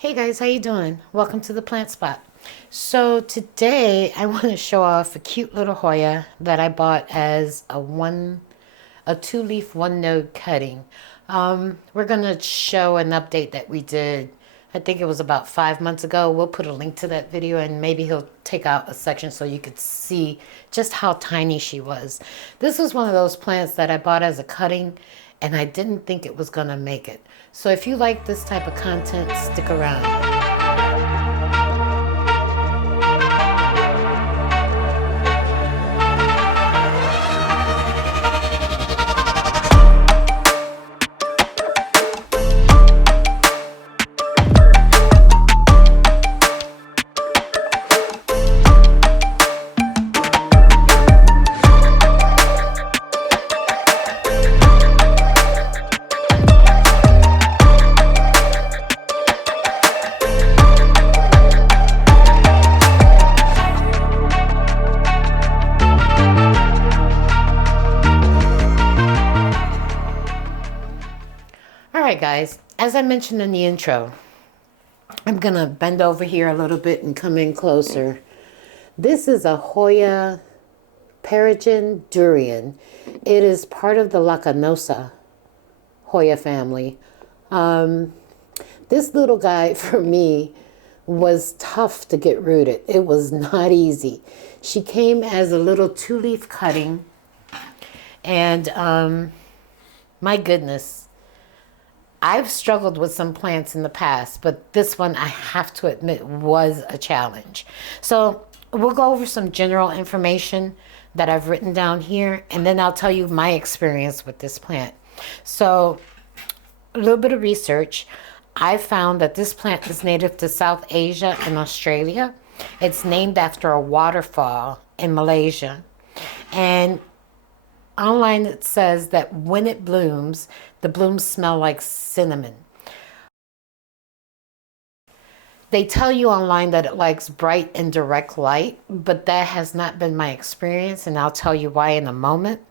Hey guys, how you doing? Welcome to the Plant Spot. So today I want to show off a cute little Hoya that I bought as a two-leaf one node cutting. We're gonna show an update that we did. I think it was about 5 months ago. We'll put a link to that video and maybe he'll take out a section so you could see just how tiny she was. This was one of those plants that I bought as a cutting and I didn't think it was gonna make it. So if you like this type of content, stick around. All right, guys, as I mentioned in the intro, I'm going to bend over here a little bit and come in closer. This is a Hoya Perangin Durial. It is part of the Lacanosa Hoya family. This little guy, for me, was tough to get rooted. It was not easy. She came as a little two-leaf cutting, and my goodness, I've struggled with some plants in the past, but this one, I have to admit, was a challenge. So we'll go over some general information that I've written down here, and then I'll tell you my experience with this plant. So a little bit of research. I found that this plant is native to South Asia and Australia. It's named after a waterfall in Malaysia. And online it says that when it blooms, the blooms smell like cinnamon. They tell you online that it likes bright and direct light, but that has not been my experience, and I'll tell you why in a moment.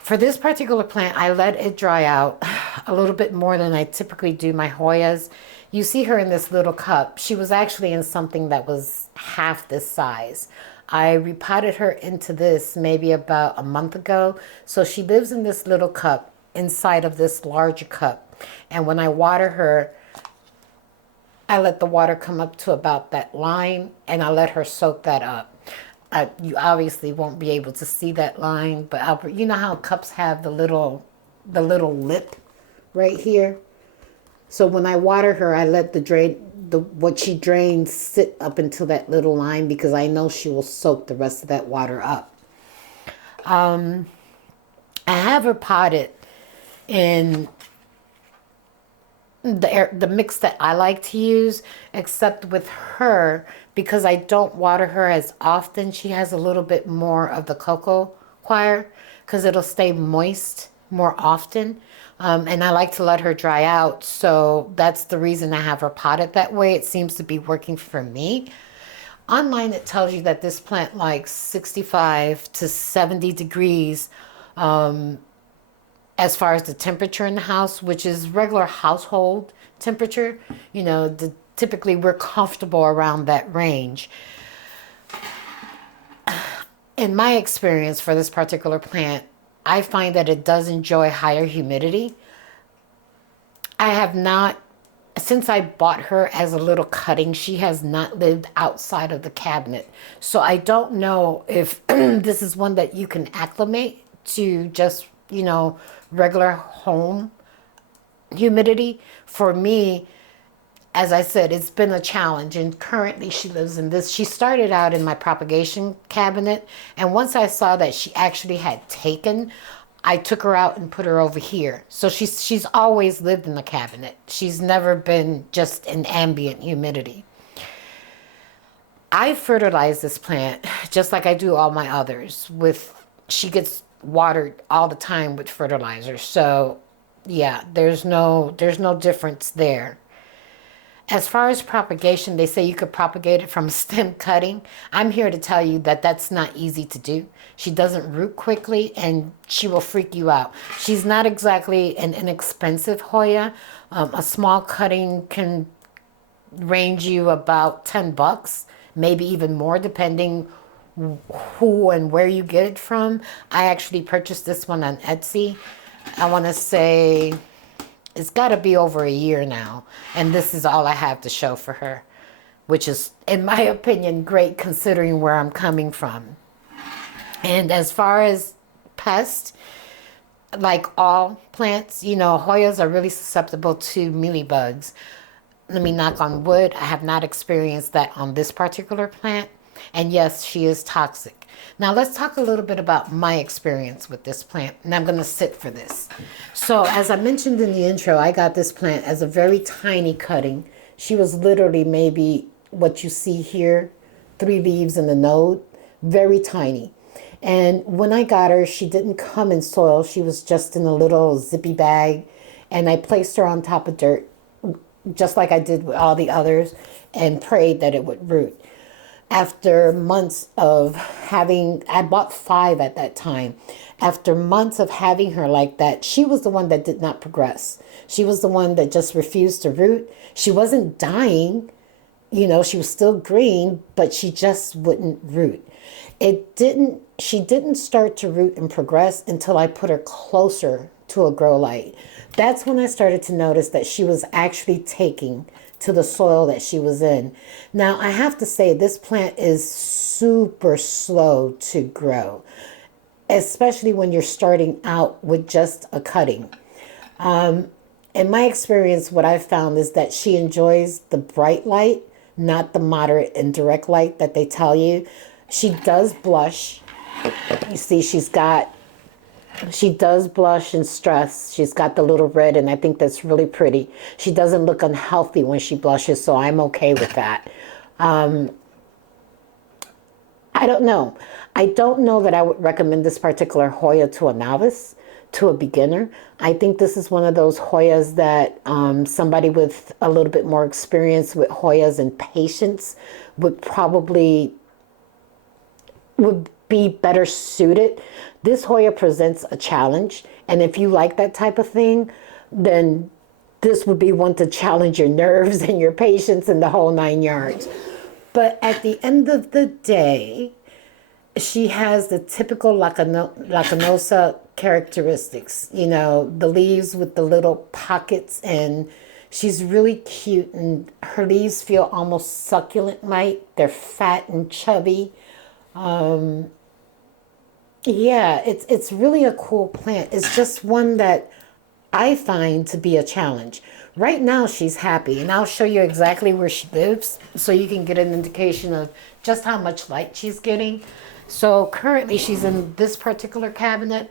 For this particular plant, I let it dry out a little bit more than I typically do my Hoyas. You see her in this little cup. She was actually in something that was half this size. I repotted her into this maybe about a month ago. So she lives in this little cup inside of this larger cup. And when I water her, I let the water come up to about that line and I let her soak that up. You obviously won't be able to see that line, but you know how cups have the little lip right here. So when I water her, I let what she drains sit up until that little line because I know she will soak the rest of that water up. I have her potted in the mix that I like to use, except with her, because I don't water her as often, she has a little bit more of the cocoa coir because it'll stay moist more often. And I like to let her dry out. So that's the reason I have her potted that way. It seems to be working for me. Online, it tells you that this plant likes 65 to 70 degrees as far as the temperature in the house, which is regular household temperature. You know, typically we're comfortable around that range. In my experience for this particular plant, I find that it does enjoy higher humidity. I have not, since I bought her as a little cutting, she has not lived outside of the cabinet. So I don't know if this is one that you can acclimate to just, regular home humidity. For me, as I said, it's been a challenge, and currently she lives in this. She started out in my propagation cabinet, and once I saw that she actually had taken, I took her out and put her over here. So she's always lived in the cabinet. She's never been just in ambient humidity. I fertilize this plant just like I do all my others she gets watered all the time with fertilizer. So yeah, there's no difference there. As far as propagation, they say you could propagate it from stem cutting. I'm here to tell you that that's not easy to do. She doesn't root quickly and she will freak you out. She's not exactly an inexpensive Hoya. A small cutting can range you about $10, maybe even more, depending who and where you get it from. I actually purchased this one on Etsy. I want to say it's got to be over a year now, and this is all I have to show for her, which is, in my opinion, great considering where I'm coming from. And as far as pests, like all plants, Hoyas are really susceptible to mealybugs. Let me knock on wood. I have not experienced that on this particular plant. And yes, she is toxic. Now let's talk a little bit about my experience with this plant. And I'm going to sit for this. So as I mentioned in the intro, I got this plant as a very tiny cutting. She was literally maybe what you see here, 3 leaves and a node, very tiny. And when I got her, she didn't come in soil. She was just in a little zippy bag. And I placed her on top of dirt, just like I did with all the others, and prayed that it would root. After months of having, I bought 5 at that time. After months of having her like that, she was the one that did not progress. She was the one that just refused to root. She wasn't dying, she was still green, but she just wouldn't root. She didn't start to root and progress until I put her closer to a grow light. That's when I started to notice that she was actually taking to the soil that she was in. Now, I have to say, this plant is super slow to grow, especially when you're starting out with just a cutting. In my experience, what I've found is that she enjoys the bright light, not the moderate and direct light that they tell you. She does blush. You see, she does blush and stress. She's got the little red, and I think that's really pretty. She doesn't look unhealthy when she blushes, so I'm okay with that. I don't know. I don't know that I would recommend this particular Hoya to a novice, to a beginner. I think this is one of those Hoyas that somebody with a little bit more experience with Hoyas and patience would be better suited. This Hoya presents a challenge, and if you like that type of thing, then this would be one to challenge your nerves and your patience and the whole 9 yards. But at the end of the day, she has the typical Lacanosa characteristics, the leaves with the little pockets, and she's really cute, and her leaves feel almost succulent-like. They're fat and chubby. Yeah, it's really a cool plant. It's just one that I find to be a challenge. Right now she's happy, and I'll show you exactly where she lives so you can get an indication of just how much light she's getting. So currently she's in this particular cabinet,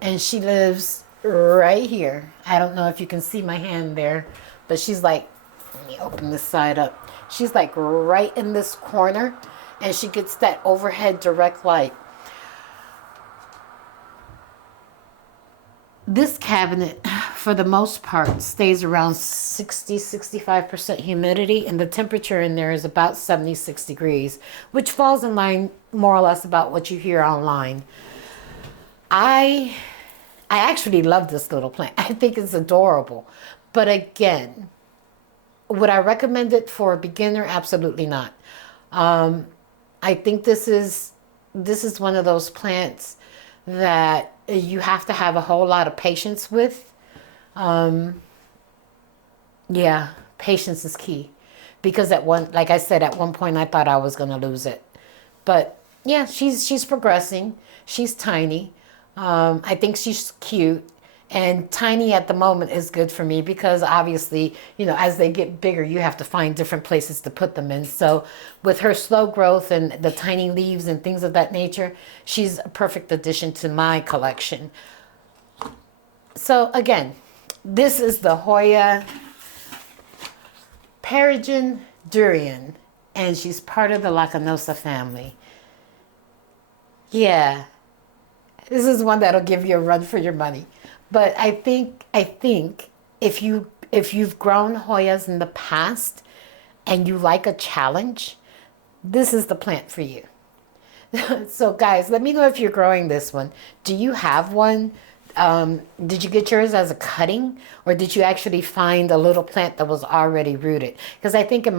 and she lives right here. I don't know if you can see my hand there, but she's like, let me open this side up. She's like right in this corner, and she gets that overhead direct light. This cabinet, for the most part, stays around 60-65% humidity, and the temperature in there is about 76 degrees, which falls in line more or less about what you hear online. I actually love this little plant. I think it's adorable. But again, would I recommend it for a beginner? Absolutely not. I think this is one of those plants that you have to have a whole lot of patience with. Yeah, patience is key. Because like I said, at one point I thought I was going to lose it. But yeah, she's progressing. She's tiny. I think she's cute. And tiny at the moment is good for me because obviously, as they get bigger, you have to find different places to put them in. So with her slow growth and the tiny leaves and things of that nature, she's a perfect addition to my collection. So again, this is the Hoya Perangin Durial, and she's part of the Lacanosa family. Yeah, this is one that'll give you a run for your money. But I think if you've grown Hoyas in the past and you like a challenge, this is the plant for you. So guys, let me know if you're growing this one. Do you have one did you get yours as a cutting, or did you actually find a little plant that was already rooted? Because I think in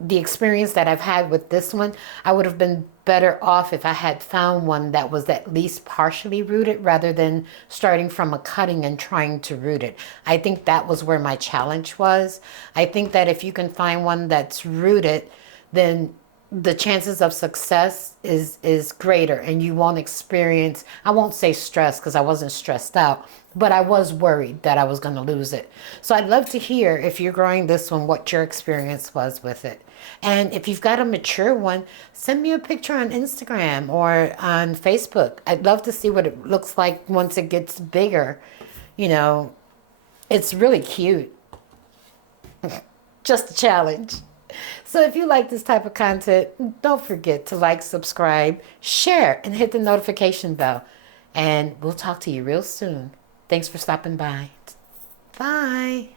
the experience that I've had with this one, I would have been better off if I had found one that was at least partially rooted rather than starting from a cutting and trying to root it. I think that was where my challenge was. I think that if you can find one that's rooted, then the chances of success is greater, and you won't experience, I won't say stress because I wasn't stressed out, but I was worried that I was going to lose it. So I'd love to hear, if you're growing this one, what your experience was with it. And if you've got a mature one, send me a picture on Instagram or on Facebook. I'd love to see what it looks like once it gets bigger. You know, it's really cute. Just a challenge. So if you like this type of content, don't forget to like, subscribe, share, and hit the notification bell. And we'll talk to you real soon. Thanks for stopping by. Bye.